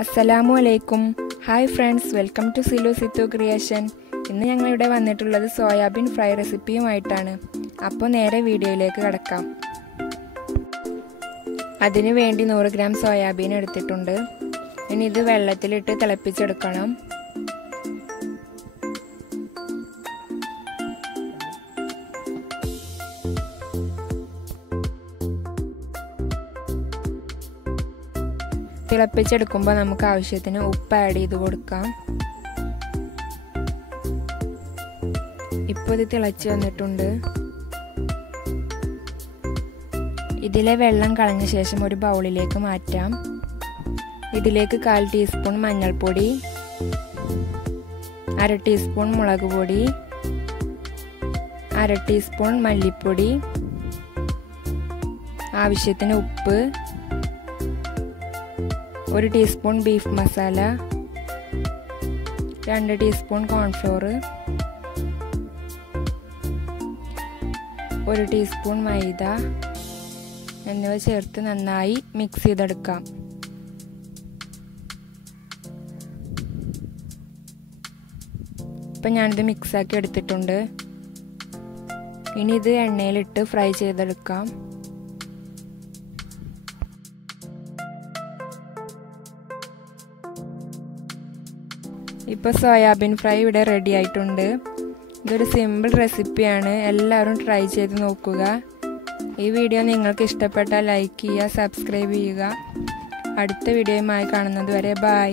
അസ്സലാമുഅലൈക്കും. Hi friends, welcome to Silu Sithu creation. ഇന്ന് ഞങ്ങളിവിടെ വന്നിട്ടുള്ളത് സോയാബീൻ ഫ്രൈ റെസിപ്പിയുമായിട്ടാണ്. അപ്പോൾ നേരെ വീഡിയോയിലേക്ക് കടക്കാം. അതിനു വേണ്ടി 100 ഗ്രാം സോയാബീൻ എടുത്തിട്ടുണ്ട്. ഇനി ഇത് വെള്ളത്തിലിട്ട് തിളപ്പിച്ചെടുക്കണം. തിളപ്പിച്ചെടുക്കുമ്പോൾ നമുക്ക് ആവശ്യത്തിന് ഉപ്പ് ആഡ് ചെയ്ത് കൊടുക്കാം. ഇപ്പോൾ ഇത് തിളച്ച് വന്നിട്ടുണ്ട്. ഇതിലെ വെള്ളം കളഞ്ഞ ശേഷം ഒരു ബൗളിലേക്ക് മാറ്റാം. ഇതിലേക്ക് 1/4 ടീസ്പൂൺ മഞ്ഞൾപ്പൊടി, 1/2 ടീസ്പൂൺ മുളക് പൊടി, 1/2 ടീസ്പൂൺ മല്ലിപ്പൊടി, ആവശ്യത്തിന് ഉപ്പ്, 1 teaspoon beef masala, 2 teaspoon cornflour, 1 teaspoon maida എന്നിവ ചേർത്ത് നന്നായി മിക്സ് ചെയ്തെടുക്കാം. ഇപ്പം ഞാനിത് മിക്സാക്കി എടുത്തിട്ടുണ്ട്. ഇനി ഇത് എണ്ണയിലിട്ട് ഫ്രൈ ചെയ്തെടുക്കാം. ഇപ്പോൾ സോയാബീൻ ഫ്രൈ ഇവിടെ റെഡി ആയിട്ടുണ്ട്. ഇതൊരു സിമ്പിൾ റെസിപ്പിയാണ്. എല്ലാവരും ട്രൈ ചെയ്ത് നോക്കുക. ഈ വീഡിയോ നിങ്ങൾക്ക് ഇഷ്ടപ്പെട്ടാൽ ലൈക്ക് ചെയ്യുക, സബ്സ്ക്രൈബ് ചെയ്യുക. അടുത്ത വീഡിയോയുമായി കാണുന്നത് വരെ ബൈ.